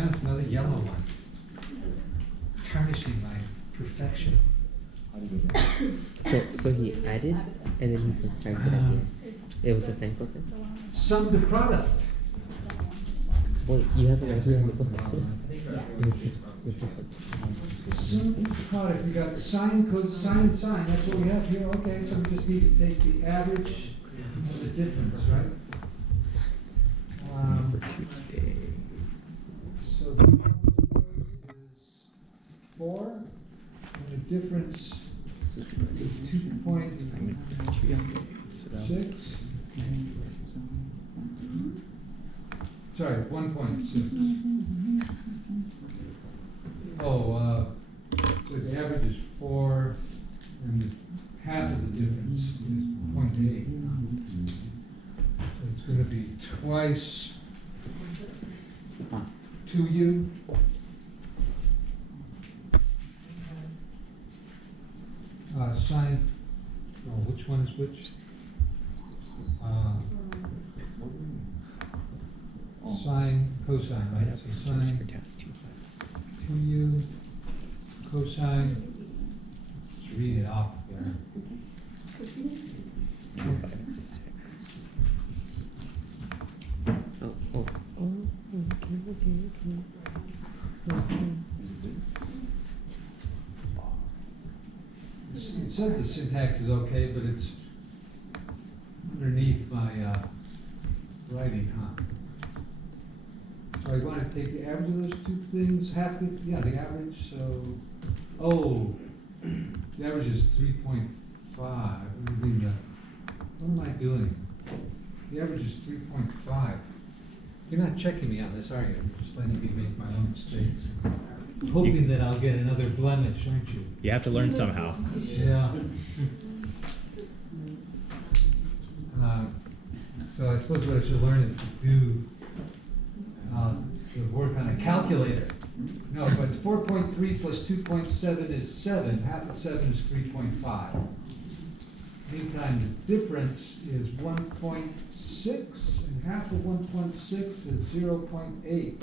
No, it's another yellow one. Tarnishing my perfection. So he added and then he subtracted at the end. It was the same cosine? Sum the product. Wait, you have it right here on the book. Sum the product, we got sine, cosine, and sine, that's what we have here, okay, so we just need to take the average of the difference, right? So the is 4, and the difference is 2.6. Sorry, 1.6. Oh, so the average is 4, and half of the difference is 0.8. So it's going to be twice 2u. Sine, oh, which one is which? Sine, cosine, right? So sine 2u, cosine, let's read it off there. 2 by 6. Oh, okay. It says the syntax is okay, but it's underneath my writing, huh? So I want to take the average of those two things, half the, yeah, the average, so, oh, the average is 3.5. What am I doing? The average is 3.5. You're not checking me on this, are you? You're just letting me make my own mistakes. Hoping that I'll get another blemish, aren't you? You have to learn somehow. Yeah. So I suppose what I should learn is to do the work on a calculator. No, but 4.3 plus 2.7 is 7. Half of 7 is 3.5. Meantime, the difference is 1.6, and half of 1.6 is 0.8.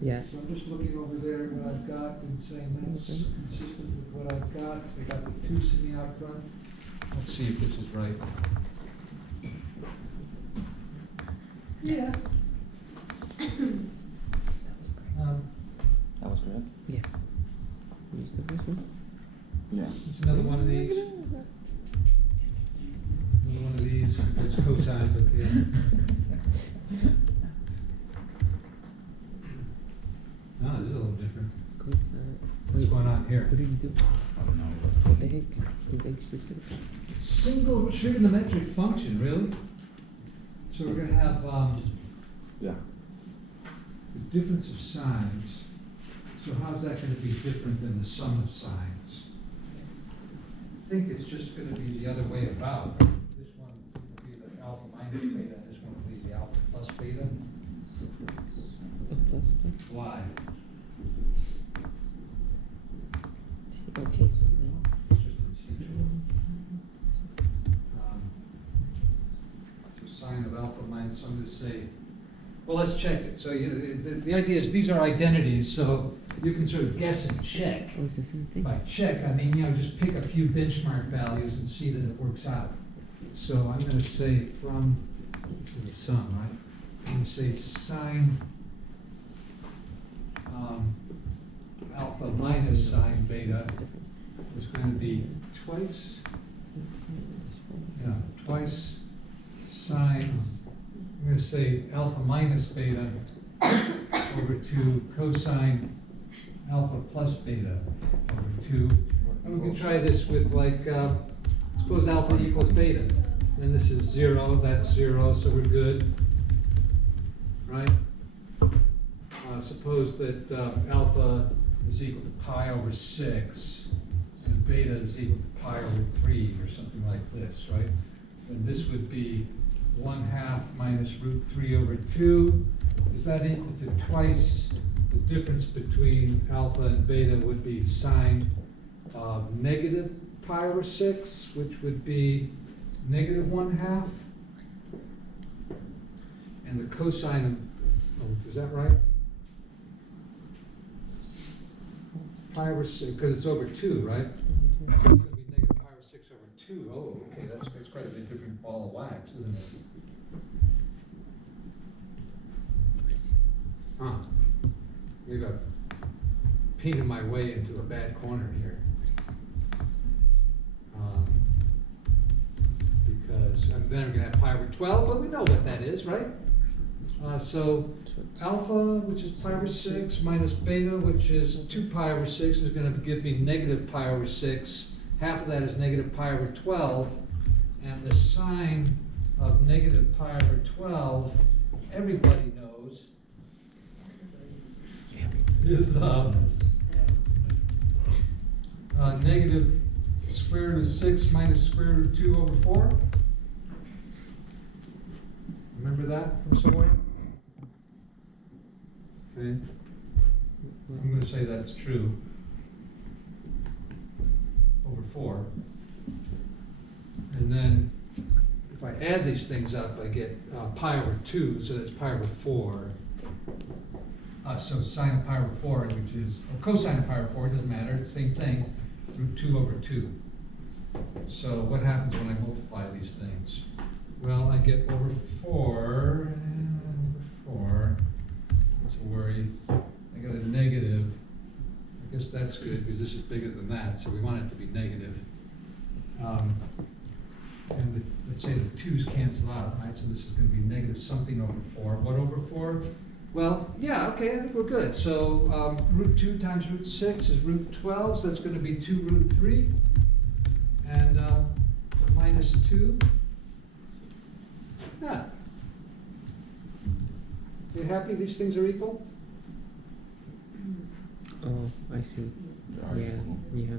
Yeah. So I'm just looking over there at what I've got and saying that's consistent with what I've got. I got the 2 sitting out front. Let's see if this is right. Yes. That was good. Yes. Use the first one? Yeah. It's another one of these. Another one of these. It's cosine, but yeah. No, this is a little different. Cosine. What's going on here? What did you do? I don't know. What the heck? You think she should do? Single trigonometric function, really? So we're going to have Yeah. the difference of sines. So how's that going to be different than the sum of sines? I think it's just going to be the other way about. This one will be the alpha minus beta, and this one will be the alpha plus beta. Why? Okay, so It's just instinctual. So sine of alpha minus, I'm going to say, well, let's check it. So the idea is these are identities, so you can sort of guess and check. oh, it's the same thing? By check, I mean, just pick a few benchmark values and see that it works out. So I'm going to say from, this is a sum, right? I'm going to say sine alpha minus sine beta is going to be twice sine, I'm going to say alpha minus beta over 2 cosine alpha plus beta over 2. And we can try this with like, suppose alpha equals beta. Then this is 0, that's 0, so we're good, right? Suppose that alpha is equal to pi over 6, and beta is equal to pi over 3, or something like this, right? And this would be 1/2 minus root 3 over 2. Is that equal to twice the difference between alpha and beta would be sine of negative pi over 6, which would be negative 1/2. And the cosine of, oh, is that right? pi over 6, because it's over 2, right? So it's going to be negative pi over 6 over 2. Oh, okay, that's quite a bit different ball of wax, isn't it? Huh. Maybe I've painted my way into a bad corner here. Because then we're going to have pi over 12, but we know what that is, right? So alpha, which is pi over 6, minus beta, which is 2 pi over 6, is going to give me negative pi over 6. Half of that is negative pi over 12. And the sign of negative pi over 12, everybody knows, is negative square root of 6 minus square root of 2 over 4. Remember that from somewhere? Okay. I'm going to say that's true. Over 4. And then if I add these things up, I get pi over 2, so that's pi over 4. So sine of pi over 4, which is, or cosine of pi over 4, it doesn't matter, it's the same thing, root 2 over 2. So what happens when I multiply these things? Well, I get over 4, that's a worry. I got a negative. I guess that's good because this is bigger than that, so we want it to be negative. And let's say the 2's cancel out, right? So this is going to be negative something over 4. What over 4? Well, yeah, okay, I think we're good. So root 2 times root 6 is root 12, so that's going to be 2 root 3. And minus 2. Yeah. You happy these things are equal? Oh, I see. Yeah, yeah.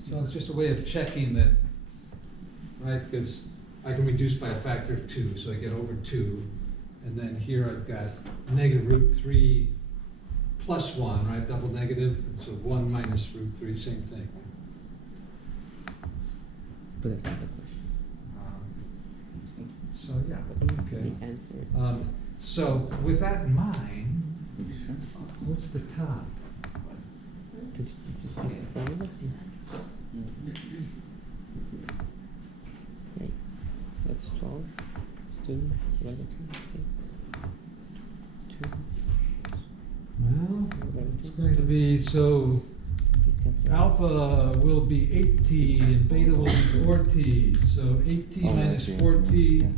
So it's just a way of checking that, right? Because I can reduce by a factor of 2, so I get over 2. And then here I've got negative root 3 plus 1, right? Double negative. And so 1 minus root 3, same thing. But that's not the question. So yeah, okay. The answer is So with that in mind, Sure. what's the top? did you just use the formula? Right. That's 12. It's 2 divided 2, 6. 2. Well, it's going to be, so These cancel out. alpha will be 8t and beta will be 4t. So 8t Oh, minus I see. 4t Yeah.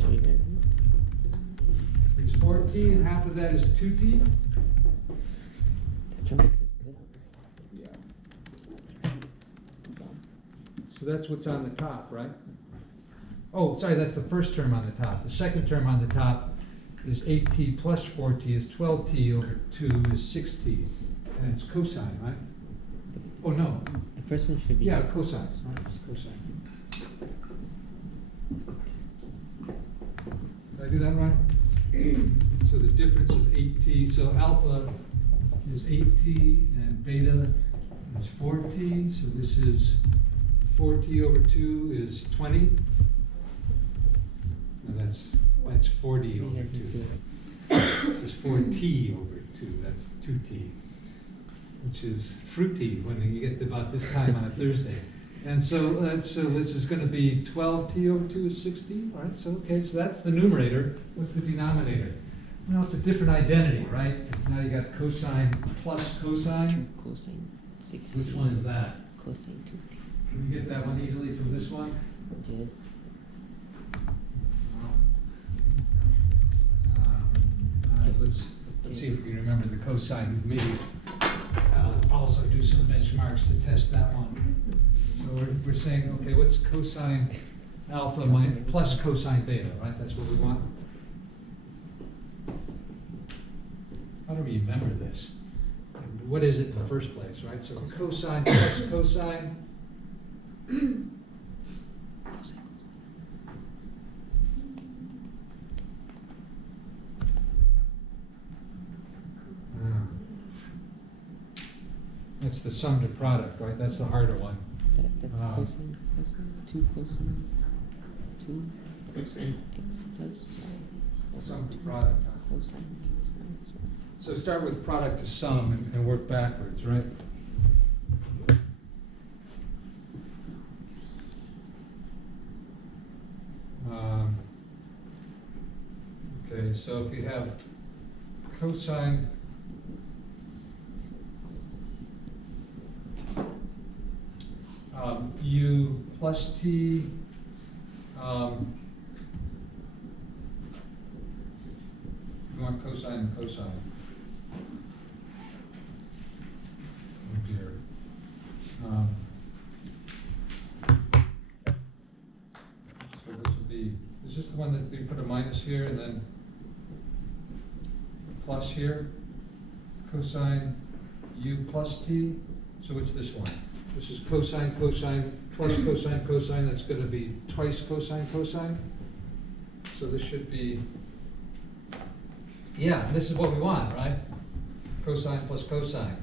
So you get is 4t, and half of that is 2t. that Trumpets is good. Yeah. So that's what's on the top, right? Oh, sorry, that's the first term on the top. The second term on the top is 8t plus 4t is 12t over 2 is 6t. And it's cosine, right? Oh, no. The first one should be. Yeah, cosine. Cosine. Did I do that right? So the difference of 8t, so alpha is 8t and beta is 4t. So this is 4t over 2 is 20. No, that's 40 over 2. This is 4t over 2, that's 2t, which is fruity when you get to about this time on a Thursday. And so this is going to be 12t over 2 is 60, right? So okay, so that's the numerator. What's the denominator? Well, it's a different identity, right? 'Cause now you got cosine plus cosine. Cosine 6. Which one is that? Cosine 2t. Can you get that one easily from this one? Yes. All right, let's see if we can remember the cosine. Maybe also do some benchmarks to test that one. So we're saying, okay, what's cosine alpha plus cosine beta, right? That's what we want. How do we remember this? And what is it in the first place, right? So cosine plus cosine. That's the sum to product, right? That's the harder one. That's cosine, 2 cosine, 2 cosine x plus y. Sum to product. Huh? Cosine x minus y. So start with product to sum and work backwards, right? Okay, so if you have cosine u plus t, you want cosine and cosine. Oh dear. So this would be, is this the one that we put a minus here and then plus here? Cosine u plus t, so it's this one. This is cosine, cosine, plus cosine, cosine, that's gonna be twice cosine, cosine. So this should be, yeah, this is what we want, right? Cosine plus cosine.